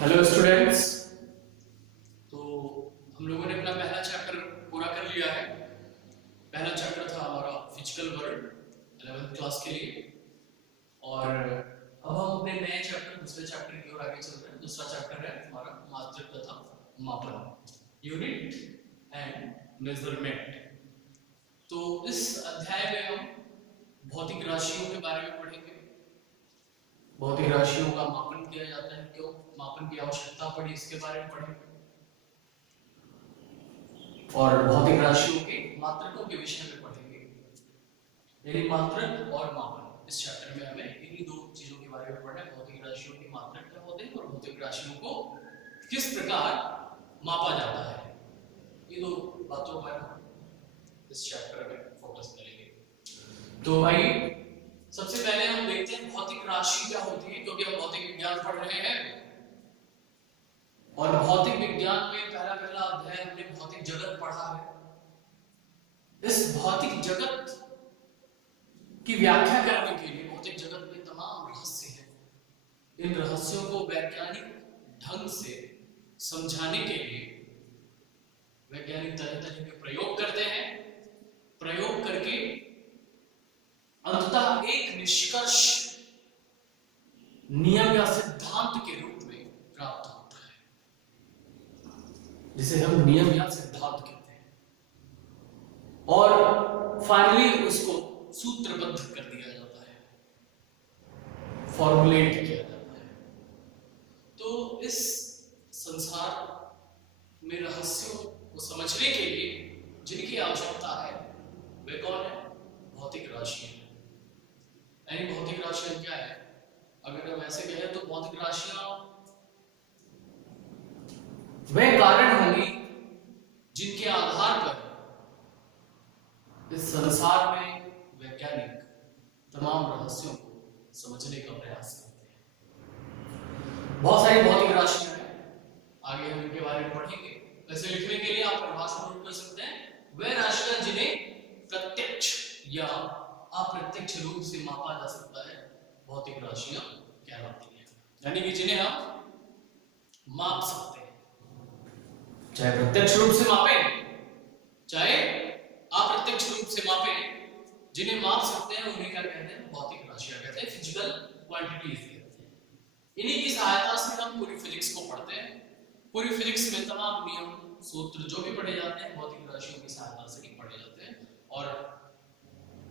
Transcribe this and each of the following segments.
Hello students. तो हम लोगों ने अपना पहला चैप्टर पूरा कर लिया है। पहला चैप्टर था हमारा फिजिकल वर्ल्ड 11th क्लास के लिए, और अब हम अपने नए चैप्टर दूसरे चैप्टर की ओर आगे चल रहे हैं। दूसरा चैप्टर है हमारा मात्रक तथा मापन, यूनिट एंड मेजरमेंट। तो इस अध्याय में हम भौतिक राशियों के बारे में पढ़ेंगे। भौतिक राशियों का मापन किया जाता है, क्यों मापन की आवश्यकता पड़ी, इसके बारे में पढ़ेंगे। और भौतिक राशियों के मात्रकों के विषय में पढ़ेंगे, यानी मात्रक और मापन। इस चैप्टर में हमें इन्हीं दो चीजों के बारे में पढ़ना है, भौतिक राशियों के मात्रक क्या होते हैं और भौतिक राशियों को किस प्रकार मापा जाता है। ये दो बातों पर इस चैप्टर में फोकस करेंगे। तो आइए सबसे पहले हम देखते हैं भौतिक राशि क्या होती है, क्योंकि हम भौतिक विज्ञान पढ़ रहे हैं। और भौतिक विज्ञान में पहला अध्याय हमने भौतिक जगत पढ़ा है। इस भौतिक जगत की व्याख्या करने के लिए भौतिक जगत में तमाम रहस्य हैं। इन रहस्यों को वैज्ञानिक ढंग से समझाने के लिए वैज्ञानिक तरह तरह के प्रयोग करते हैं। प्रयोग करके अंततः एक निष्कर्ष नियम या सिद्धांत के रूप में प्राप्त होता है, जिसे हम नियम या सिद्धांत कहते हैं। और फाइनली उसको सूत्रबद्ध कर दिया जाता है, फॉर्मुलेट किया जाता है। तो इस संसार में रहस्यों को समझने के लिए जिनकी आवश्यकता है वे कौन है? भौतिक राशियां। यानी भौतिक राशियां क्या है? अगर हम ऐसे कहें तो भौतिक राशियां वे कारण होंगी जिनके आधार पर इस संसार में वैज्ञानिक तमाम रहस्यों को समझने का प्रयास करते हैं। बहुत सारी भौतिक राशियां हैं, आगे हम इनके बारे में पढ़ेंगे। वैसे लिखने के लिए आप परिभाषा नोट कर सकते हैं, वे राशियां जिन्हें प्रत्यक्ष या अप्रत्यक्ष रूप से मापा जा सकता है भौतिक राशियां कहलाती हैं। यानी कि जिन्हें हम माप सकते हैं, चाहे प्रत्यक्ष रूप से मापें चाहे अप्रत्यक्ष रूप से मापें, जिन्हें माप सकते हैं उन्हें क्या कहते हैं? भौतिक राशियां कहते हैं, फिजिकल क्वांटिटीज कहते हैं। इन्हीं की सहायता से हम पूरी फिजिक्स को पढ़ते हैं। पूरी फिजिक्स में तमाम नियम सूत्र जो भी पढ़े जाते हैं भौतिक राशियों की सहायता से ही पढ़े जाते हैं। और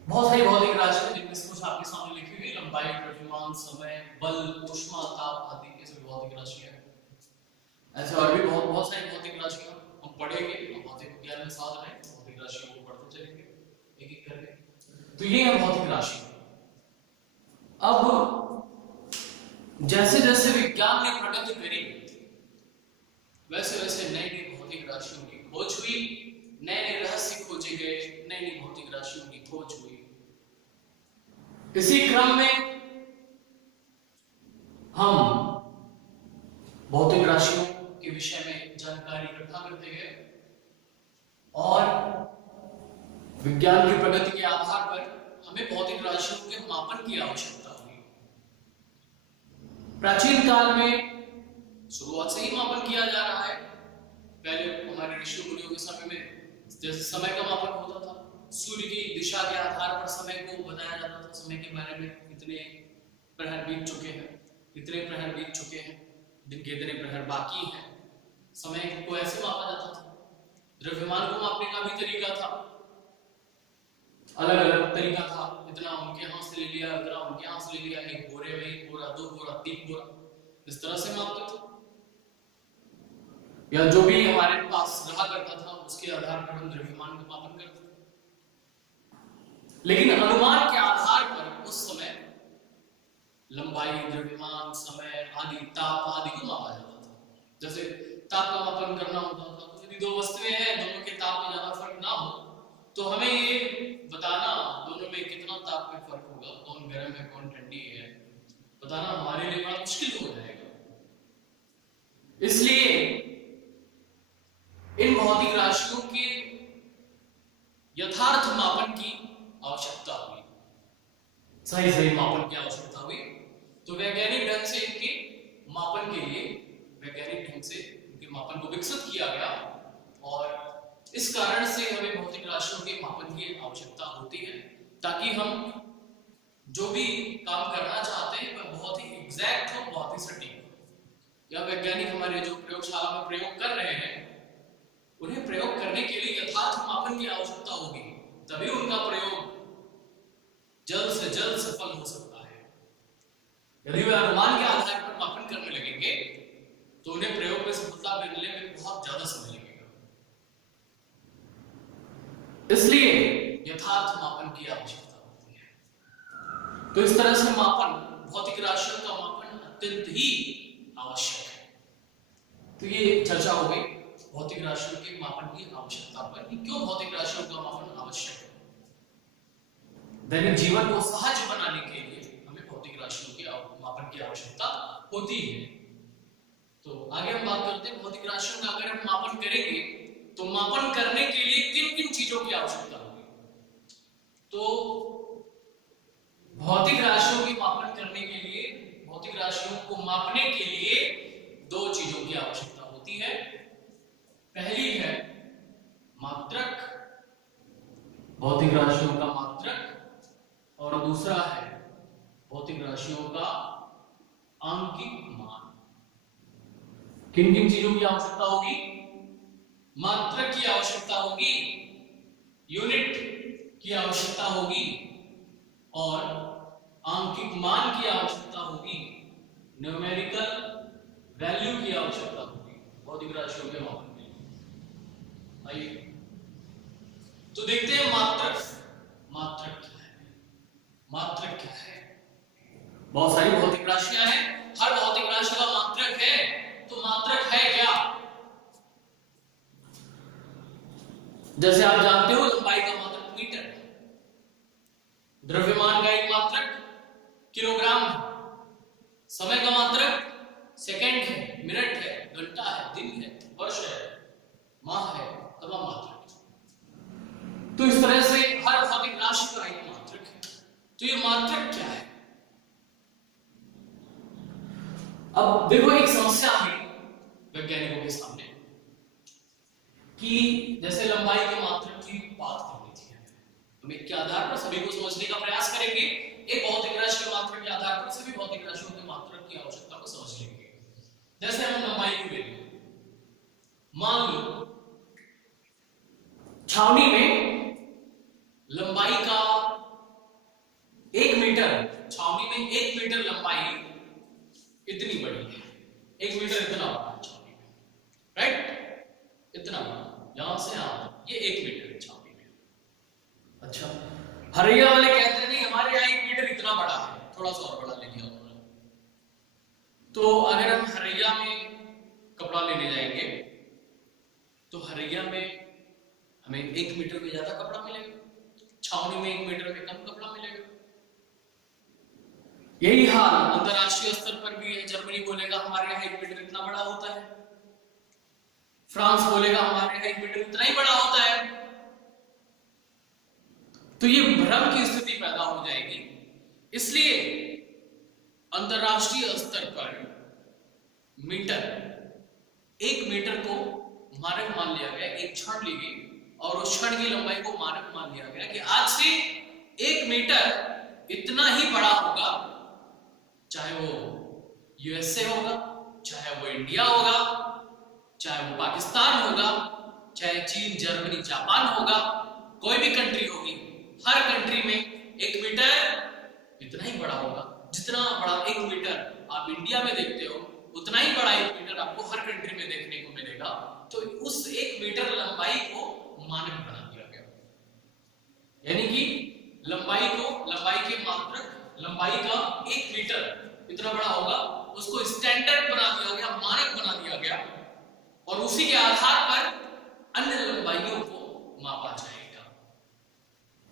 बहुत सारी भौतिक राशियां जिनमें से कुछ आपके सामने लिखी हुई, लंबाई, द्रव्यमान, समय, बल, ऊष्मा, ताप आदि के सभी भौतिक राशियां हैं। ऐसे और भी बहुत सारी भौतिक राशियां हम पढ़ेंगे। भौतिक विज्ञान में साथ रहें, भौतिक राशियों को पढ़ते चलेंगे एक एक करके। तो ये है भौतिक राशि। अब जैसे जैसे विज्ञान ने प्रगति करी वैसे वैसे नई नई भौतिक राशियों की खोज हुई, नए नए रहस्य खोजे गए, नई नई भौतिक राशियों की खोज हुई। इसी क्रम में हम भौतिक राशियों के विषय में जानकारी इकट्ठा करते गए और विज्ञान की प्रगति के आधार पर हमें भौतिक राशियों के मापन की आवश्यकता हुई। प्राचीन काल में शुरुआत से ही मापन किया जा रहा है। पहले हमारे ऋषि मुनियों के समय में जैसे समय का मापन होता था, सूर्य की दिशा के आधार पर समय को बताया जाता था। समय के बारे में कितने प्रहर बीत चुके हैं, कितने प्रहर बीत चुके हैं, दिन के इतने प्रहर बाकी हैं। समय को ऐसे मापा जाता था। द्रव्यमान को मापने का भी तरीका था, अलग अलग तरीका था। इतना उनके यहाँ से ले लिया, इतना उनके यहाँ से ले लिया, एक बोरे में 1 बोरा, 2 बोरा, 3 बोरा, इस तरह से मापते थे। या जो भी हमारे पास रहा करता था उसके आधार पर हम द्रव्यमान का मापन करते थे। लेकिन अनुमान के आधार पर उस समय लंबाई, द्रव्यमान, समय आदि, ताप आदि को मापा जाता था। जैसे ताप का मापन करना होता था तो यदि दो वस्तुएं हैं, दोनों के ताप में ज्यादा फर्क ना हो तो हमें ये बताना दोनों में कितना ताप में फर्क होगा, कौन गर्म है कौन ठंडी है, बताना हमारे लिए बड़ा मुश्किल हो जाएगा। इसलिए इन भौतिक राशियों के यथार्थ मापन की आवश्यकता हुई, सही मापन की आवश्यकता हुई। तो वैज्ञानिक ढंग से इनके मापन के लिए वैज्ञानिक ढंग से उनके मापन को विकसित किया गया और इस कारण से हमें भौतिक राशियों के मापन की आवश्यकता होती है ताकि हम जो भी काम करना चाहते हैं वह बहुत ही एग्जैक्ट हो, बहुत ही सटीक हो। या वैज्ञानिक हमारे जो प्रयोगशाला में प्रयोग कर रहे हैं उन्हें प्रयोग करने के लिए यथार्थ मापन की आवश्यकता होगी, तभी उनका प्रयोग जल्द से जल्द सफल हो सकता है। यदि वे अनुमान के आधार पर मापन करने लगेंगे तो उन्हें प्रयोग में सफलता मिलने में बहुत ज्यादा समय लगेगा। इसलिए यथार्थ मापन की आवश्यकता होती है। तो इस तरह से मापन, भौतिक राशियों का मापन अत्यंत ही आवश्यक है। तो ये चर्चा हो गई भौतिक राशियों के मापन की आवश्यकता पर कि क्यों भौतिक राशियों का मापन आवश्यक है। दैनिक जीवन को सहज बनाने के लिए हमें भौतिक राशियों के मापन की आवश्यकता होती है। तो आगे हम बात करते हैं भौतिक राशियों का अगर हम मापन करेंगे तो मापन करने के लिए किन किन चीजों की आवश्यकता होगी। तो भौतिक राशियों की मापन करने के लिए, भौतिक राशियों को मापने के लिए दो चीजों की आवश्यकता होती है। पहली है मात्रक, भौतिक राशियों का मात्रक, और दूसरा है भौतिक राशियों का आंकिक मान। किन किन चीजों की आवश्यकता होगी? मात्रक की आवश्यकता होगी, यूनिट की आवश्यकता होगी और आंकिक मान की आवश्यकता होगी, न्यूमेरिकल वैल्यू की आवश्यकता होगी भौतिक राशियों के मापन के लिए। आइए तो देखते हैं मात्रक। मात्रक क्या है? मात्रक क्या है? बहुत सारी भौतिक राशियां हैं, हर भौतिक राशि का मात्रक है। तो मात्रक है क्या? जैसे आप जानते हो लंबाई का मात्रक मीटर है, द्रव्यमान का एक मात्रक किलोग्राम है, समय का मात्रक सेकंड है, मिनट है, घंटा है, दिन है, वर्ष है, माह है, तमाम मात्रक। तो इस तरह से हर भौतिक राशि का एक मात्रक है। तो ये मात्रक क्या है? अब देखो एक समस्या है वैज्ञानिकों के सामने कि जैसे लंबाई के मात्रक की बात करनी थी, हम एक के आधार पर सभी को समझने का प्रयास करेंगे। एक भौतिक राशि के मात्रक के आधार पर सभी भौतिक राशियों के मात्रक की आवश्यकता को समझ लेंगे। जैसे हम लंबाई को ले लें, मान लो छावनी में लंबाई का 1 मीटर, छावनी में 1 मीटर लंबाई इतनी बड़ी है, 1 मीटर इतना बड़ा है छावनी में, राइट? इतना बड़ा, यहां से यहां, ये 1 मीटर है छावनी में। अच्छा, हरैया वाले कहते हैं नहीं हमारे यहाँ 1 मीटर इतना बड़ा है, थोड़ा सा और बड़ा ले लिया उन्होंने। तो अगर हम हरैया में कपड़ा लेने जाएंगे तो हरैया में हमें 1 मीटर में ज्यादा कपड़ा मिलेगा, छावनी में 1 मीटर में कम कपड़ा मिलेगा। यही हाल अंतरराष्ट्रीय स्तर पर भी है। जर्मनी बोलेगा हमारे यहाँ 1 मीटर इतना बड़ा होता है, फ्रांस बोलेगा हमारे यहाँ 1 मीटर इतना ही बड़ा होता है। तो ये भ्रम की स्थिति पैदा हो जाएगी। इसलिए अंतरराष्ट्रीय स्तर पर मीटर, 1 मीटर को मानक मान लिया गया, एक क्षण ली गई और उस क्षण की लंबाई को मानक मान लिया गया कि आज से 1 मीटर इतना ही बड़ा होगा, चाहे वो यूएसए होगा, चाहे वो इंडिया होगा, चाहे वो पाकिस्तान होगा, चाहे चीन, जर्मनी, जापान होगा, कोई भी कंट्री होगी, हर कंट्री में 1 मीटर इतना ही बड़ा होगा। जितना बड़ा 1 मीटर आप इंडिया में देखते हो उतना ही बड़ा 1 मीटर आपको हर कंट्री में देखने को मिलेगा। तो उस 1 मीटर लंबाई को मानक बना दिया गया, यानी कि लंबाई के मात्रक, लंबाई का 1 मीटर इतना बड़ा होगा, उसको स्टैंडर्ड बना दिया गया, मानक बना दिया गया और उसी के आधार पर अन्य लंबाइयों को मापा जाएगा।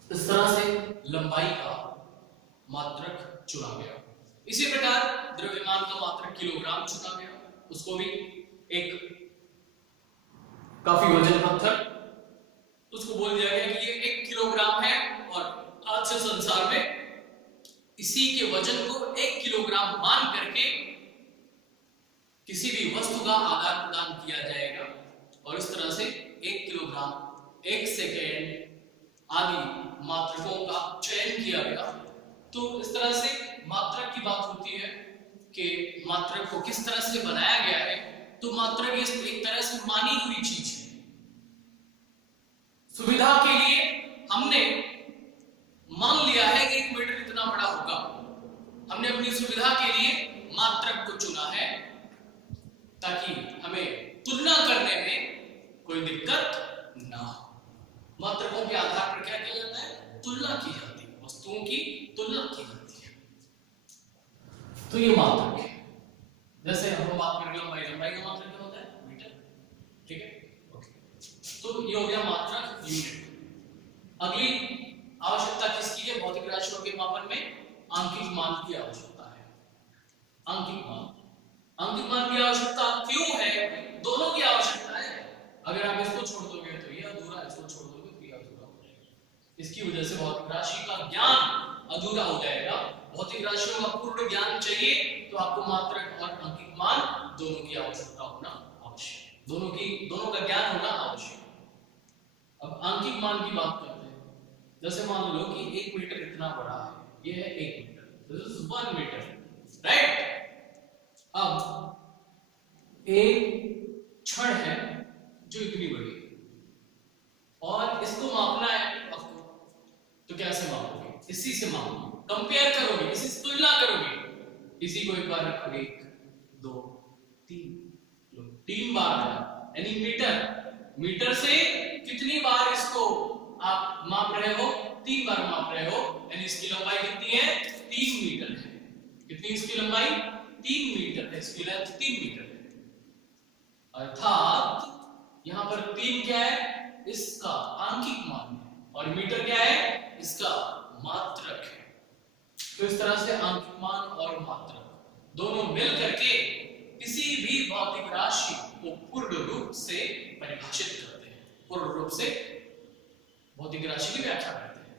इस तरह से लंबाई का मात्रक चुना गया। इसी प्रकार द्रव्यमान का मात्रक किलोग्राम चुना गया, उसको भी एक काफी वजन पत्थर, उसको बोल दिया गया कि ये 1 किलोग्राम है और आज से संसार में इसी के वजन को 1 किलोग्राम मान करके किसी भी वस्तु का आदान प्रदान किया जाएगा और इस तरह से 1 किलोग्राम, 1 सेकेंड आदि मात्रकों का चयन किया गया। तो इस तरह से मात्रक की बात होती है कि मात्रक को किस तरह से बनाया गया है। तो मात्रक एक तरह से मानी हुई चीज है। सुविधा के लिए हमने मान लिया है कि 1 मीटर इतना बड़ा होगा। हमने अपनी सुविधा के लिए मात्रक को चुना है ताकि हमें तुलना करने में कोई दिक्कत ना हो। मात्रकों के आधार पर क्या किया जाता है? तुलना की जाती है, वस्तुओं की तुलना की जाती है। तो ये मात्रक है। जैसे हम बात करेंगे लंबाई का मात्रक क्या होता है? मीटर। ठीक है, ओके। तो ये हो गया मात्रक, यूनिट। अगली आवश्यकता किसकी है? भौतिक राशियों के मापन में आंकिक मान की आवश्यकता है। आंकिक मान की आवश्यकता क्यों है? दोनों की आवश्यकता है। अगर आप इसको छोड़ दोगे तो ये अधूरा, इसको छोड़ दोगे तो ये अधूरा हो जाएगा। इसकी वजह से भौतिक राशि का ज्ञान अधूरा हो जाएगा। भौतिक राशियों का पूर्ण ज्ञान चाहिए तो आपको मात्रक और आंकिक मान दोनों की आवश्यकता होना आवश्यक, दोनों का ज्ञान होना आवश्यक। अब आंकिक मान की बात करते हैं। जैसे मान लो कि 1 मीटर इतना बड़ा है, ये है 1 metre, this is 1 metre, right. अब एक छड़ है जो इतनी बड़ी है और इसको मापना है आपको, तो कैसे मापोगे? इसी से मापोगे, कंपेयर करोगे, इसी से तुलना करोगे। इसी को एक बार रखो, 1 2 3, 3 बार, यानी मीटर से कितनी बार इसको आप माप रहे हो? 3 बार माप रहे हो, यानी इसकी लंबाई कितनी है? 3 मीटर है। कितनी इसकी लंबाई? 3 मीटर है। इसकी लेंथ 3 मीटर है। अर्थात यहां पर 3 क्या है? इसका आंकिक मान है और मीटर क्या है? इसका मात्रक है। तो इस तरह से आंकिक मान और मात्रक दोनों मिल करके किसी भी भौतिक राशि को पूर्ण रूप से परिभाषित करते हैं, पूर्ण रूप से भौतिक राशि की व्याख्या करते हैं।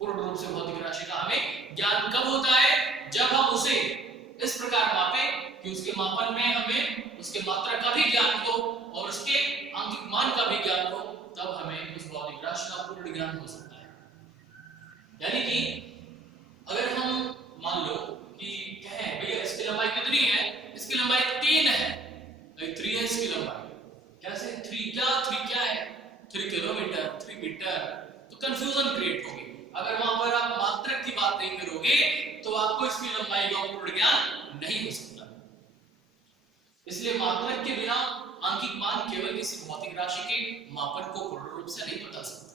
पूर्ण रूप से भौतिक राशि का हमें ज्ञान कब होता है? जब हम उसे इस प्रकार मापें कि उसके मापन में हमें उसके मात्रा का भी ज्ञान हो और उसके आंकिक मान का भी ज्ञान हो, तब हमें उस भौतिक राशि का पूर्ण ज्ञान हो सकता है। यानी कि अगर हम मान लो कि कहें भैया इसकी लंबाई कितनी है? इसकी लंबाई 3 है, 3 है इसकी लंबाई। कैसे 3 क्या है? 3 किलोमीटर, 3 मीटर, तो कंफ्यूजन क्रिएट होगी। अगर वहां पर आप मात्रक की बात नहीं करोगे तो आपको इसकी लंबाई का पूर्ण ज्ञान नहीं हो सकता। इसलिए मात्रक के बिना आंकिक मान केवल किसी भौतिक राशि के मापन को पूर्ण रूप से नहीं बता सकता।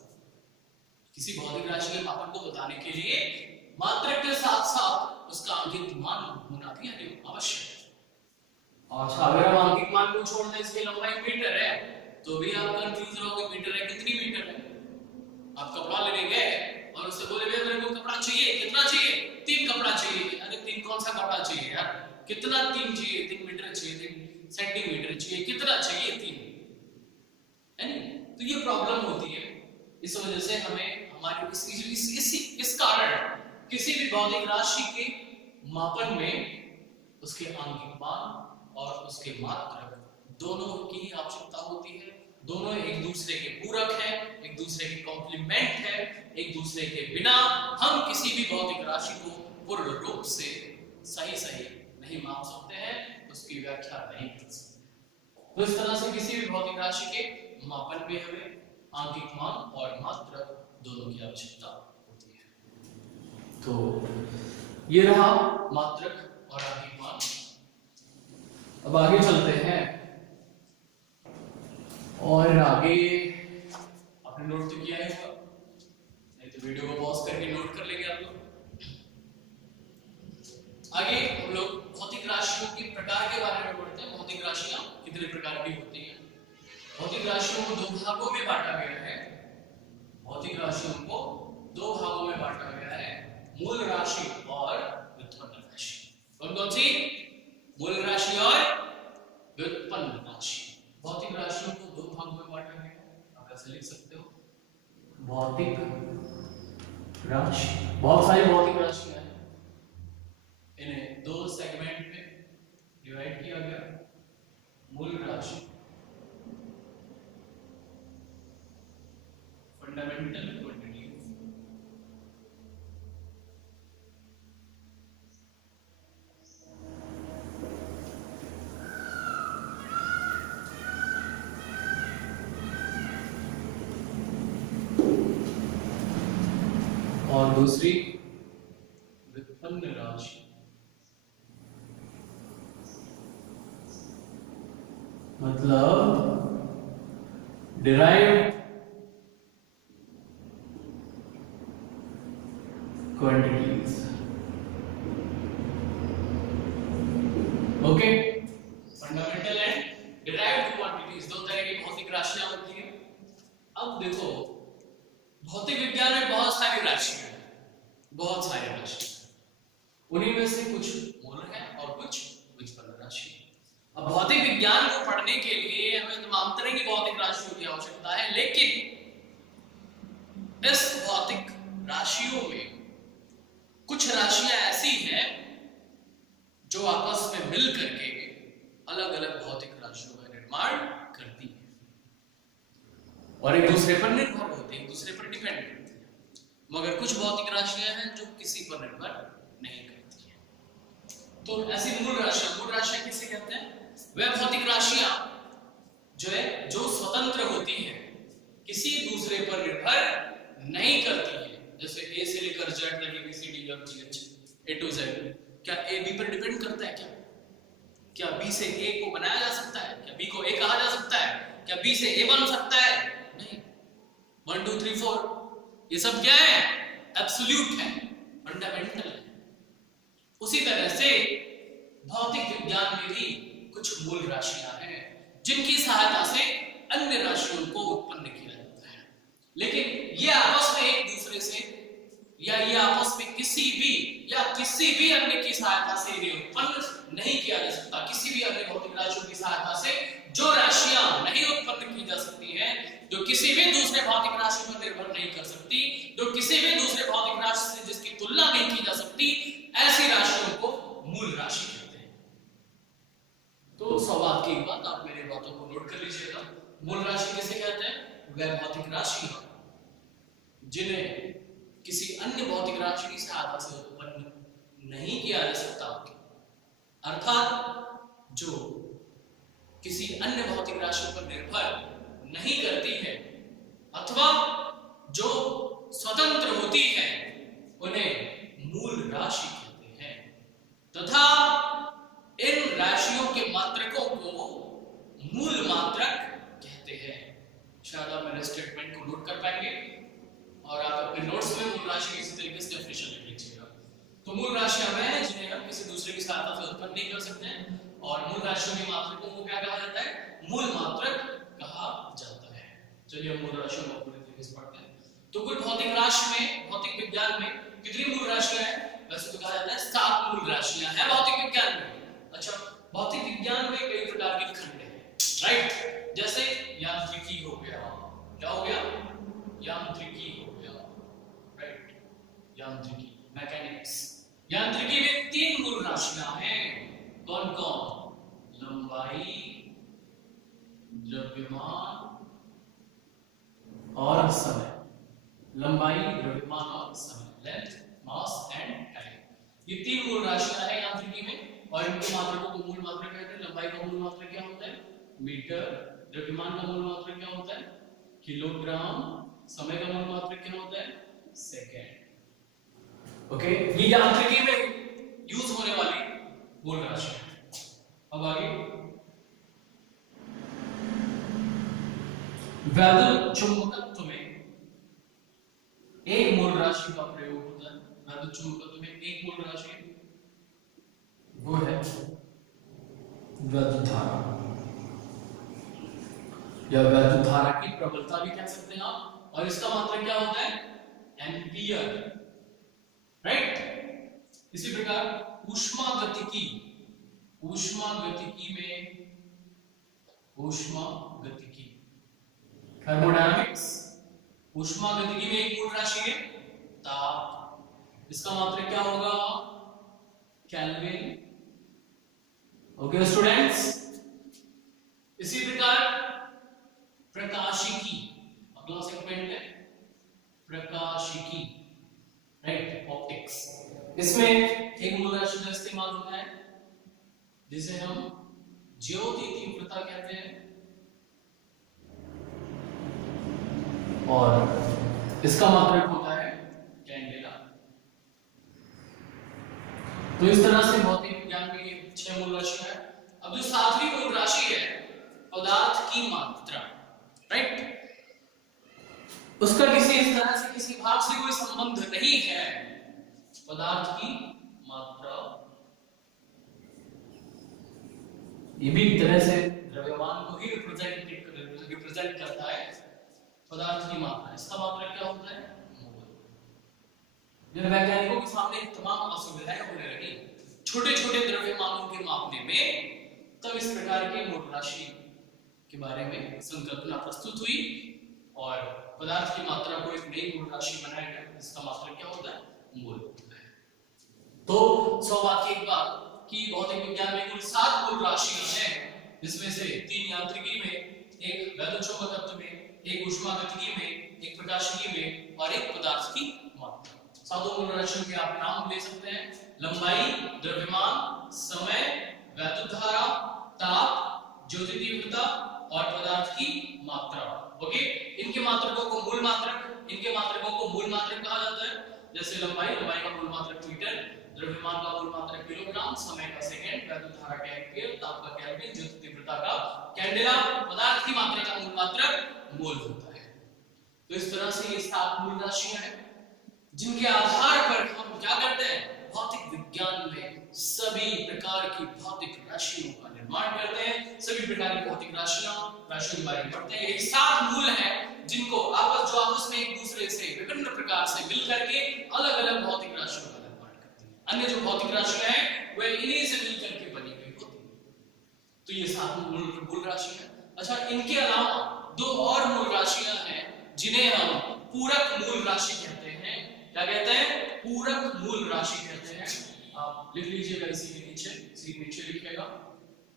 किसी भौतिक राशि के मापन को बताने के लिए मात्रक के साथ साथ उसका आंकिक मान होना भी आवश्यक है। अच्छा, अगर हम आंकिक मान को छोड़ दें, इसकी लंबाई मीटर है, तो भी आप कंफ्यूज रहोगे मीटर है कितनी मीटर है। आप कपड़ा लेने गए और उससे बोले भैया मेरे को कपड़ा चाहिए, कितना चाहिए? 3 कपड़ा चाहिए। अरे 3 कौन सा कपड़ा चाहिए यार? कितना 3 चाहिए? 3 मीटर चाहिए, 3 सेंटीमीटर चाहिए, कितना चाहिए? 3 है नहीं? तो ये प्रॉब्लम होती है। इस वजह से हमें हमारे इस कारण किसी भी भौतिक राशि के मापन में उसके आंकिक मान और उसके मात्रक दोनों की ही आवश्यकता होती है। दोनों एक दूसरे के पूरक हैं, एक दूसरे के कॉम्प्लीमेंट है। एक दूसरे के बिना हम किसी भी भौतिक राशि को पूर्ण रूप से सही नहीं माप सकते हैं, उसकी व्याख्या नहीं कर सकते। तो इस तरह से किसी भी भौतिक राशि के मापन में हमें आंकिक मान और मात्रक दोनों की आवश्यकता होती है। तो ये रहा मात्रक और आंकिक मान। अब आगे चलते हैं और आगे आपने नोट तो किया है, नहीं तो वीडियो को पॉज करके नोट कर लेंगे आप लोग। आगे हम लोग भौतिक राशियों के प्रकार के बारे में पढ़ते हैं। भौतिक राशियां कितने प्रकार की होती हैं? भौतिक राशियों को 2 भागों में बांटा गया है। भौतिक राशियों को 2 भागों में बांटा गया है, मूल राशि और व्युत्पन्न राशि। कौन सी? मूल राशि और व्युत्पन्न राशि। भौतिक राशियों को 2 भागों में बांटा गया है। आप ऐसे लिख सकते हो, भौतिक राशि, बहुत सारी भौतिक राशियां हैं, इन्हें 2 सेगमेंट में डिवाइड किया गया। मूल राशि, फंडामेंटल क्वांटिटीज, और दूसरी व्युत्पन्न राशि, मतलब derived quantities. Okay, fundamental and derived quantities, दो तरह की भौतिक राशियां होती हैं। अब देखो, भौतिक विज्ञान में बहुत सारी राशियां हैं, बहुत सारी राशियां, उन्हीं में से कुछ मूल है और कुछ व्युत्पन्न राशि। अब भौतिक विज्ञान को पढ़ने के लिए हमें तमाम तरह की भौतिक राशियों की आवश्यकता है, लेकिन इस भौतिक राशियों में कुछ राशियां ऐसी हैं जो आपस में मिल करके अलग अलग भौतिक राशियों का निर्माण करती हैं और एक दूसरे पर निर्भर होती हैं, एक दूसरे पर डिपेंड करती हैं। मगर कुछ भौतिक राशियां हैं जो किसी पर निर्भर नहीं करती हैं। तो ऐसी मूल राशियां किसे कहते हैं? वह भौतिक राशियां जो स्वतंत्र होती हैं, किसी दूसरे पर निर्भर नहीं करती है। जैसे ए से लेकर जेड तक ABCDEFGH A to Z, क्या ए बी पर डिपेंड करता है? क्या बी से ए को बनाया जा सकता है? क्या बी को ए कहा जा सकता है? क्या बी से ए बन सकता है? नहीं। 1 2 3 4 ये सब क्या है? एब्सोल्यूट है, फंडामेंटल है। उसी तरह से भौतिक विज्ञान में भी कुछ मूल राशियां हैं जिनकी सहायता से अन्य राशियों को उत्पन्न किया जाता है, लेकिन ये आपस में एक दूसरे से या ये आपस में किसी भी अन्य की सहायता से इन्हें उत्पन्न नहीं किया जा सकता। किसी भी अन्य भौतिक राशियों की सहायता से जो राशियां नहीं उत्पन्न की जा सकती हैं, जो किसी भी दूसरे भौतिक राशि पर निर्भर नहीं कर सकती, जो किसी भी दूसरे भौतिक राशि से जिसकी तुलना नहीं की जा सकती, ऐसी राशियों को मूल राशि कहते हैं। तो सवाल की बात, आप मेरी बातों को नोट कर लीजिएगा। मूल राशि किसे कहते हैं? वह भौतिक राशि जिन्हें किसी अन्य भौतिक राशि की सहायता से उत्पन्न नहीं किया जा सकता, अर्थात जो किसी अन्य भौतिक राशि पर निर्भर नहीं करती है अथवा जो स्वतंत्र होती है, उन्हें मूल राशि कहते हैं। तथा इन राशियों के मात्रकों को मूल मात्रक कहते हैं। शायद आप मेरे स्टेटमेंट को नोट कर पाएंगे और आप अपने नोट्स में मूल राशि की इसी तरीके से डेफिनेशन लिख लीजिएगा। तो मूल राशियां वह हैं जिन्हें हम किसी दूसरे की सहायता से उत्पन्न नहीं कर सकते हैं, और मूल राशियों के मात्रकों को क्या कहा जाता है? मूल मात्रक कहा जाता है। चलिए हम मूल राशियों को पूरी तरीके से पढ़ते हैं। तो कुल भौतिक राशि में, भौतिक विज्ञान में कितनी मूल राशियां हैं? वैसे तो कहा जाता है 7 मूल राशियां हैं भौतिक विज्ञान में। अच्छा, भौतिक विज्ञान में कई प्रकार के खंड हैं, राइट? जैसे यांत्रिकी हो गया, क्या हो गया? यांत्रिकी हो गया, राइट? यांत्रिकी, मैकेनिक्स। यांत्रिकी में 3 मूल राशियां हैं। कौन कौन? लंबाई, द्रव्यमान और समय। लंबाई, द्रव्यमान और समय, लेंथ, मास एंड टाइम। ये 3 मूल राशियां हैं यांत्रिकी में, और इनके मात्रकों को मूल मात्रक कहते हैं। लंबाई का मूल मात्रक क्या होता है? मीटर। द्रव्यमान का मूल मात्रक क्या होता है? किलोग्राम। समय का मूल मात्रक क्या होता है? सेकेंड। ओके, ये यांत्रिकी में यूज होने वाली मूल राशि है। अब आगे, वैद्युत चुंबकत्व में एक मूल राशि का प्रयोग होता है। वैद्युत चुंबकत्व में एक मूल राशि, वो है वैद्युत धारा, या वैद्युत धारा की प्रबलता भी कह सकते हैं आप, और इसका मात्रक क्या होता है? Ampere, right? इसी प्रकार ऊष्मागतिकी, ऊष्मागतिकी में, ऊष्मागतिकी, थर्मोडायनामिक्स, ऊष्मागतिकी में एक मूल राशि है ताप। इसका मात्रक क्या होगा? केल्विन। ओके स्टूडेंट्स, इसी प्रकार प्रकाशिकी, अगला सेगमेंट है प्रकाशिकी, राइट, ऑप्टिक्स। इसमें एक मूल राशि का इस्तेमाल होता है जिसे हम ज्योति तीव्रता कहते हैं, और इसका मात्रक होता है कैंडेला। तो इस तरह से भौतिक विज्ञान में 6 मूल राशियां हैं। अब जो 7वीं मूल राशि है पदार्थ की मात्रा, राइट, उसका किसी इस तरह से किसी भाग से कोई संबंध नहीं है। पदार्थ की मात्रा ये भी एक तरह से द्रव्यमान को ही रिप्रेजेंट करता है। पदार्थ की मात्रा, इसका मात्रक क्या होता है? मोल। जब वैज्ञानिकों के सामने तमाम असुविधाएं होने लगी छोटे छोटे द्रव्यमानों के मापने में, तब इस प्रकार की मूल राशि के बारे में संकल्पना प्रस्तुत हुई और पदार्थ की मात्रा को एक नई मूल राशि बनाया गया। इसका मात्रक क्या होता है? मोल होता है। तो सौभाग्य एक बात कि भौतिक विज्ञान में कुल 7 मूल राशियां हैं, जिसमें से 3 यांत्रिकी में, एक वैद्युतचुंबकत्व में, एक ऊष्मागतिकी में, एक प्रकाशिकी में और एक पदार्थ की मात्रा। 7 मूल राशियों के आप नाम ले सकते हैं: लंबाई, द्रव्यमान, समय, वैद्युत धारा, ताप, ज्योति तीव्रता और पदार्थ की मात्रा। ओके, इनके मात्रकों को मूल मात्रक कहा जाता है। जैसे लंबाई का मूल मात्रक मीटर, द्रव्यमान का मूल मात्रक किलोग्राम, समय का सेकंड, वैद्युत धारा का एम्पीयर, ताप का केल्विन, ज्योति तीव्रता का कैंडेला, पदार्थ की मात्रा का मूल मात्रक मोल होता है। तो इस तरह से ये 7 मूल राशियां हैं जिनके आधार पर हम क्या करते हैं? भौतिक विज्ञान में सभी प्रकार की भौतिक राशियों का निर्माण करते हैं। सभी प्रकार की भौतिक राशियों के बारे में पढ़ते हैं। यही 7 मूल हैं जिनको आपस में एक दूसरे से विभिन्न प्रकार से मिलकर के अलग-अलग भौतिक राशियों का निर्माण करते हैं। अन्य जो भौतिक राशियां हैं वे इन्हीं से मिलकर के बनी हुई होती हैं। तो ये 7 मूल राशि है। अच्छा, इनके अलावा 2 और मूल राशियां हैं जिन्हें हम पूरक मूल राशि कहते हैं। क्या कहते हैं? पूरक मूल राशि कहते हैं। आप लिख लीजिएगा इसी के नीचे लिखिएगा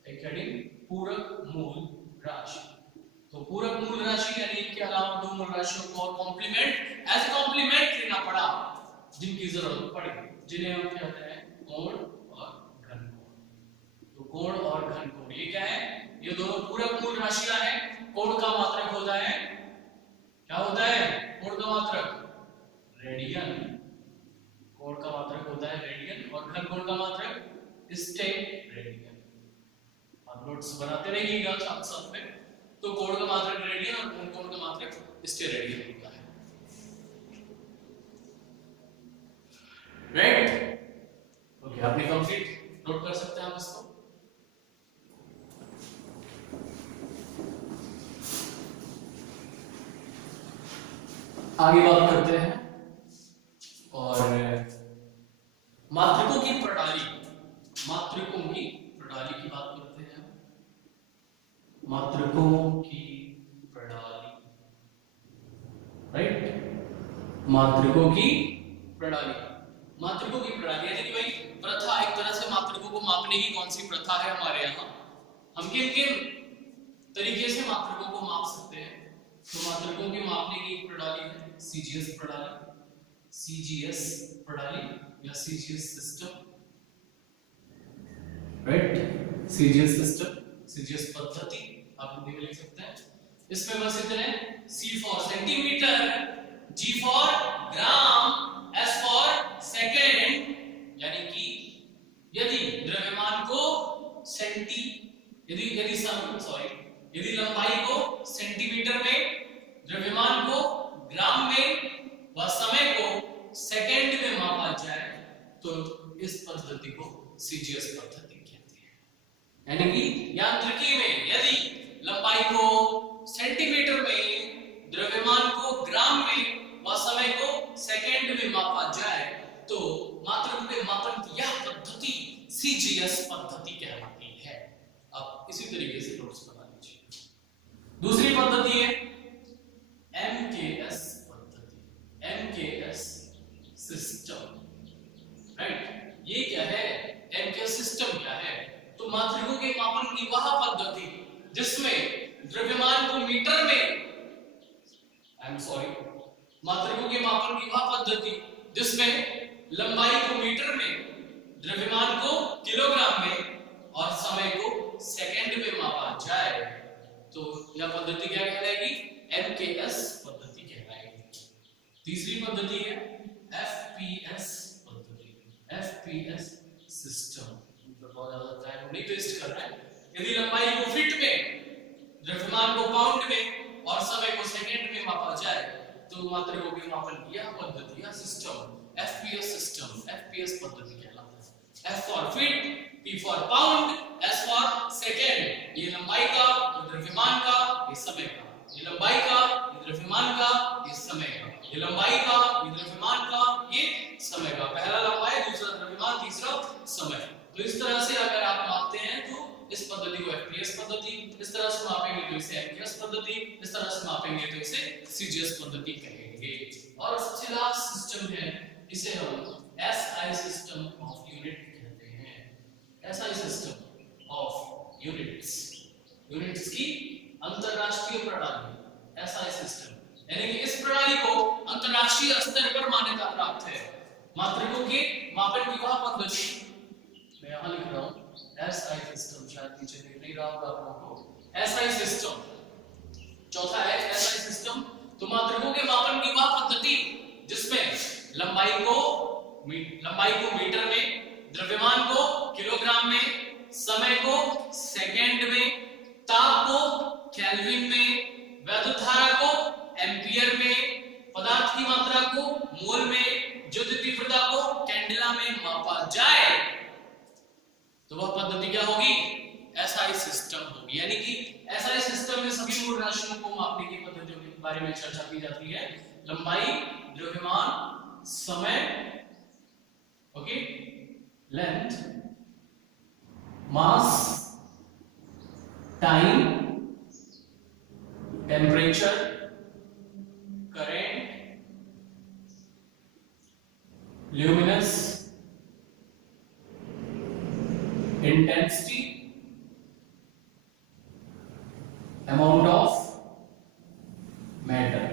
एक हेडिंग, पूरक मूल राशि। तो पूरक मूल राशि यानी इनके अलावा 2 मूल राशियों को और कॉम्प्लीमेंट लेना पड़ा जिनकी जरूरत पड़ी, जिन्हें हम कहते हैं कोण और घन कोण। तो कोण और घन कोण ये क्या है? ये दोनों पूरक मूल राशियां हैं। कोण का मात्रक होता है, क्या होता है? कोण का मात्रक रेडियन। कोण का मात्रक होता है रेडियन और घन कोण का मात्रक स्टेरेडियन। आप नोट्स बनाते रहिएगा साथ में। तो कोण का मात्रक रेडियन और घन कोण का मात्रक स्टेरेडियन होता है, राइट? ओके, आपने कंप्लीट नोट कर सकते हैं आप इसको। आगे बात करते हैं और मात्रकों की प्रणाली की बात करते हैं। मात्रकों की प्रणाली, राइट? मात्रकों की प्रणाली यानी कि भाई प्रथा, एक तरह से मात्रकों को मापने की कौन सी प्रथा है हमारे यहाँ, हम किन तरीके से मात्रकों को माप सकते हैं। तो मात्रकों के मापने की एक प्रणाली है सीजीएस प्रणाली या सीजीएस सिस्टम, राइट? सीजीएस पद्धति आप हिंदी में लिख सकते हैं। इसमें बस इतने, C for centimetre, G for gram, S for second, यानी कि यदि द्रव्यमान को यदि लंबाई को सेंटीमीटर में, द्रव्यमान को ग्राम में व समय को सेकंड में मापा जाए तो इस पद्धति को सीजीएस पद्धति कहते हैं। यानी कि यांत्रिकी में यदि लंबाई को सेंटीमीटर में, द्रव्यमान को ग्राम में व समय को सेकंड में मापा जाए तो मात्रकों के मापन की यह पद्धति सीजीएस पद्धति कहलाती है। आप इसी तरीके से नोट्स बना लीजिए। दूसरी पद्धति है एमकेएस पद्धति, एमकेएस सिस्टम, राइट? ये क्या है? एमकेएस सिस्टम क्या है? तो मात्रकों के मापन की वह पद्धति जिसमें द्रव्यमान को मीटर में, मात्रकों के मापन की वह पद्धति जिसमें लंबाई को मीटर में, द्रव्यमान को किलोग्राम में और समय को सेकंड में मापा जाए, तो यह पद्धति क्या कहलाएगी? एमकेएस पद्धति कहलाएगी। तीसरी पद्धति है एफपीएस पद्धति, एफपीएस सिस्टम। बहुत ज्यादा टाइम नहीं वेस्ट कर रहा है। यदि लंबाई को फीट में, द्रव्यमान को पाउंड में और समय को सेकंड में मापा जाए, तो मात्रकों के मापन की यह पद्धति या सिस्टम एफपीएस सिस्टम, एफपीएस पद्धति कहलाता है। F for feet, P for pound, S for second. ये लंबाई का, ये द्रव्यमान का, ये समय का। ये लंबाई का, ये द्रव्यमान का, ये समय का। ये लंबाई का, ये द्रव्यमान का, ये समय का। पहला लंबाई, दूसरा द्रव्यमान, तीसरा समय। तो इस तरह से अगर आप मापते हैं तो इस पद्धति को एफपीएस पद्धति, इस तरह से मापेंगे तो इसे एमकेएस पद्धति, इस तरह से मापेंगे तो इसे सीजीएस पद्धति कहेंगे। और सबसे लास्ट सिस्टम है, इसे हम एसआई सिस्टम ऑफ यूनिट कहते हैं। SI system of units, units की अंतरराष्ट्रीय प्रणाली, एसआई सिस्टम। यानी कि इस प्रणाली को अंतरराष्ट्रीय स्तर पर मान्यता प्राप्त है। मात्रकों के मापन की वह पद्धति, मैं यहां लिख रहा हूं एसआई सिस्टम, शायद नीचे दिख नहीं रहा होगा आप लोगों को। एसआई सिस्टम चौथा है एसआई सिस्टम। तो मात्रकों के मापन की वह पद्धति जिसमें लंबाई को मीटर में, द्रव्यमान को किलोग्राम में, समय को सेकंड में, ताप को केल्विन में, वैद्युत धारा को एम्पियर में, पदार्थ की मात्रा को मोल में, ज्योति तीव्रता को कैंडेला में मापा जाए, तो वह पद्धति क्या होगी? एसआई सिस्टम होगी। यानी कि एसआई सिस्टम में सभी मूल राशियों को मापने की पद्धतियों के बारे में चर्चा की जाती है। लंबाई, द्रव्यमान, समय, okay, length, mass, time, temperature, current, luminous, intensity, amount of matter।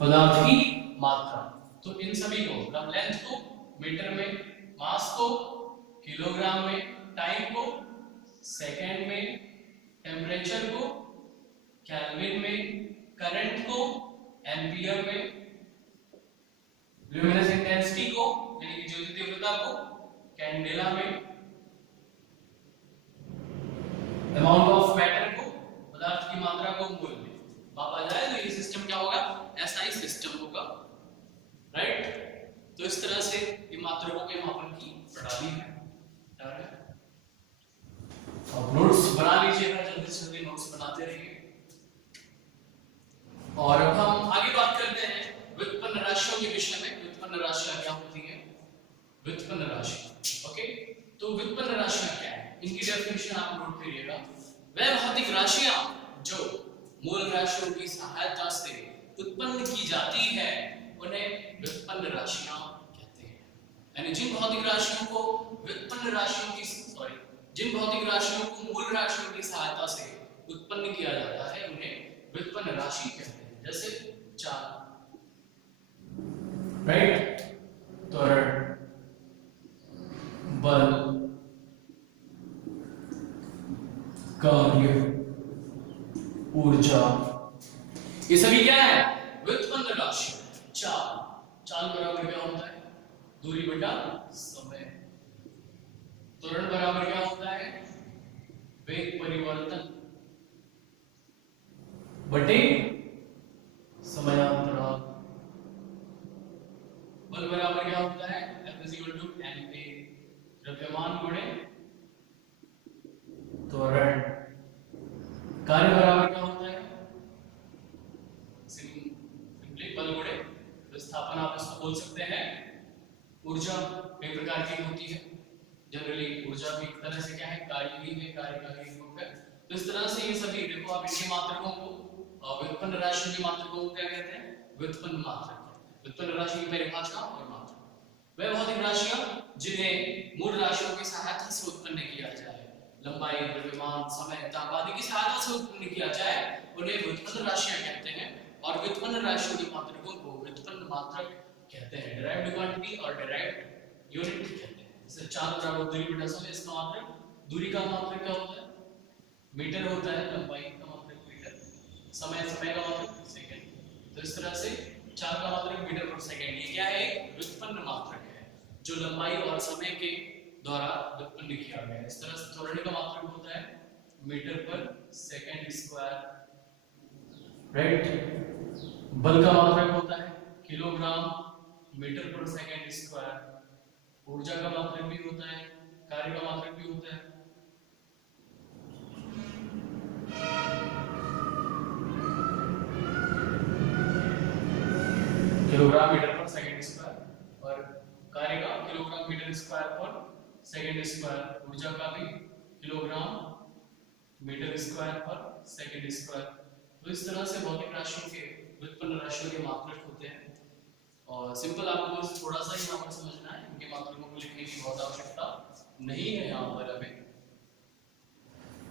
पदार्थ की मात्रा। तो इन सभी को, लेंथ को मीटर में, मास को किलोग्राम में, टाइम को सेकंड में, टेम्परेचर को केल्विन में, करंट को एम्पियर में, ल्यूमिनस इंटेंसिटी को यानी कि ज्योति तीव्रता को कैंडेला में, अमाउंट ऑफ मैटर को, पदार्थ की मात्रा को मोल में मापा जाए, तो ये सिस्टम क्या होगा? एसआई सिस्टम होगा, राइट। तो इस तरह से ये मात्रकों के मापन की प्रणाली है। अब नोट्स बना लीजिएगा, जल्दी से जल्दी नोट्स बनाते रहिए। और अब हम आगे बात करते हैं व्युत्पन्न राशियों के विषय में। व्युत्पन्न राशियां क्या होती हैं? व्युत्पन्न राशि, ओके। तो व्युत्पन्न राशियां क्या है, इनकी डेफिनेशन आप नोट करिएगा। वह भौतिक राशियां जो मूल राशियों की सहायता से उत्पन्न की जाती है उन्हें व्युत्पन्न राशियां कहते हैं। यानी जिन भौतिक राशियों को व्युत्पन्न राशियों की जिन भौतिक राशियों को मूल राशियों की सहायता से उत्पन्न किया जाता है उन्हें व्युत्पन्न राशि कहते हैं। जैसे चाल, राइट, त्वरण, बल, कार्य, ऊर्जा, ये सभी क्या है? व्युत्पन्न राशि। चाल बराबर क्या होता है? दूरी बटा समय। त्वरण बराबर क्या होता है? वेग परिवर्तन बटे समयांतराल। बल बराबर क्या होता है? F = ma। द्रव्यमान गुणे त्वरण। कार्य बराबर क्या होता है? सिंपली बल गुणे विस्थापन, आप इसको बोल सकते हैं। ऊर्जा कई प्रकार की होती है, जनरली ऊर्जा भी एक तरह से क्या है? कार्य ही है, कार्य का ही रूप है। तो इस तरह से ये सभी देखो, आप इनके मात्रकों को, व्युत्पन्न राशि के मात्रकों को क्या कहते हैं? व्युत्पन्न मात्रक। व्युत्पन्न राशि की परिभाषा और मात्रक। वह भौतिक राशियां जिन्हें मूल राशियों की सहायता से उत्पन्न किया जाए, लंबाई, द्रव्यमान, समय, ताप आदि की सहायता से उत्पन्न किया जाए, उन्हें व्युत्पन्न राशियां कहते हैं। और व्युत्पन्न राशियों की मात्रकों को व्युत्पन्न मात्रक कहते हैं। डिराइव्ड क्वांटिटी और डिराइव्ड यूनिट कहते हैं। जैसे 4 बराबर दूरी बटा समय, इसका मात्रक, दूरी का मात्रक क्या होता है? मीटर होता है। लंबाई का मात्रक मीटर, समय का मात्रक सेकंड। तो इस तरह से 4 का मात्रक मीटर पर सेकंड। ये क्या है? एक व्युत्पन्न मात्रक है जो लंबाई और समय के द्वारा व्युत्पन्न किया गया है। इस तरह से त्वरण का मात्रक होता है मीटर पर सेकंड स्क्वायर, राइट। बल का मात्रक होता है किलोग्राम मीटर पर सेकंड स्क्वायर। ऊर्जा का मात्रक भी होता है, कार्य का मात्रक भी होता है। किलोग्राम मीटर पर सेकंड स्क्वायर, और कार्य का किलोग्राम मीटर स्क्वायर पर सेकंड स्क्वायर। ऊर्जा का भी किलोग्राम मीटर स्क्वायर पर सेकंड स्क्वायर। तो इस तरह से भौतिक राशियों के, व्युत्पन्न राशियों के मात्रक होते हैं। और सिंपल आपको थोड़ा सा यहाँ पर समझना है, इनके मात्रकों को लिखने की बहुत आवश्यकता नहीं है यहाँ पर हमें।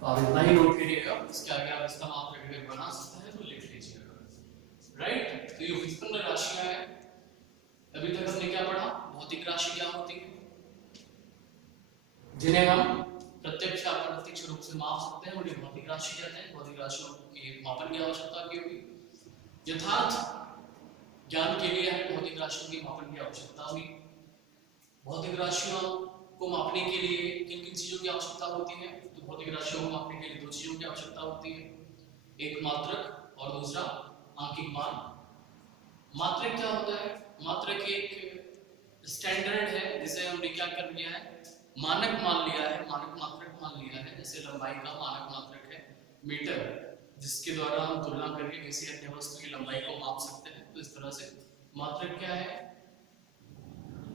आप इतना ही नोट करिएगा, इसके आगे आप इसका मात्रक अगर बना सकते हैं तो लिख लीजिएगा, राइट। तो ये व्युत्पन्न राशियां हैं। अभी तक हमने क्या पढ़ा? भौतिक राशि क्या होती है, जिन्हें हम प्रत्यक्ष या अप्रत्यक्ष रूप से माप सकते हैं, उन्हें भौतिक राशि कहते हैं। भौतिक राशियों के मापन की आवश्यकता क्यों हुई? यथार्थ ज्ञान के लिए हमें भौतिक राशियों के मापन की आवश्यकता हुई। भौतिक राशियों को मापने के लिए किन किन चीजों की आवश्यकता होती है? तो भौतिक राशियों को मापने के लिए 2 चीजों की आवश्यकता होती है, एक मात्रक और दूसरा आंकिक मान। मात्रक क्या होता है? मात्रक एक स्टैंडर्ड है जिसे हमने क्या कर लिया है? मानक मान लिया है, मानक मात्रक मान लिया है। जैसे लंबाई का मानक मात्रक है मीटर, जिसके द्वारा हम तुलना करके किसी अन्य वस्तु की लंबाई को माप सकते हैं। तो इस तरह से मात्रक क्या है।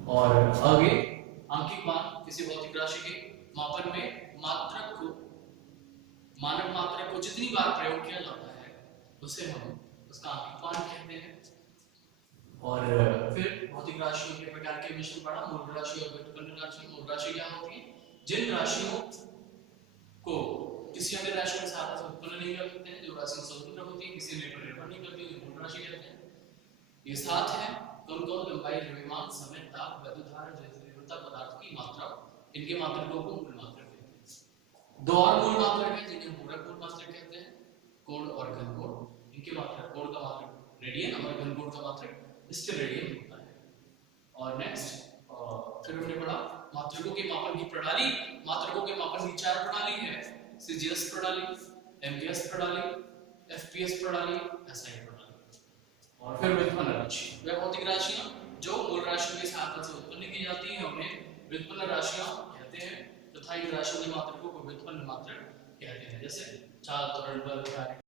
और आगे आंकिक मान, किसी भौतिक राशि के मापन में मात्रक को, मानक मात्रक को जितनी बार प्रयोग किया जाता है उसे हम उसका आंकिक मान कहते हैं। और फिर भौतिक राशियों के प्रकार के विषय पढ़ा, मूल राशि और व्युत्पन्न राशि। मूल राशि क्या होती है? जिन राशियों को किसी अन्य राशि के साथ उत्पन्न नहीं कर सकते हैं, जो राशि स्वतंत्र होती है, किसी पर निर्भर नहीं करती, उन्हें मूल राशि कहते हैं। ये 7 है। कौन-कौन? लंबाई, द्रव्यमान, समय, ताप, वैद्युत धारा, जैसे पदार्थ की मात्रा। इनके मात्रकों को मूल मात्रक कहते हैं। 2 और मूल मात्रक हैं जिन्हें मूलक मूल मात्रक कहते हैं, कोण और घनकोण। इनके मात्रक, कोण का मात्रक रेडियन और घनकोण का मात्रक स्टेरेडियन होता है। और नेक्स्ट फिर हमने पढ़ा मात्रकों के मापन की प्रणाली। मात्रकों के मापन की 4 प्रणाली है, सीजीएस प्रणाली, एमपीएस प्रणाली, एफपीएस प्रणाली, एसआई प्रणाली। और फिर व्युत्पन्न राशि, वे भौतिक राशियां जो मूल राशियों की सहायता से उत्पन्न की जाती हैं, उन्हें व्युत्पन्न राशियां कहते हैं। तथा इन राशियों के मात्रकों को व्युत्पन्न मात्रक कहते हैं। जैसे चाल, त्वरण, बल, कार्य।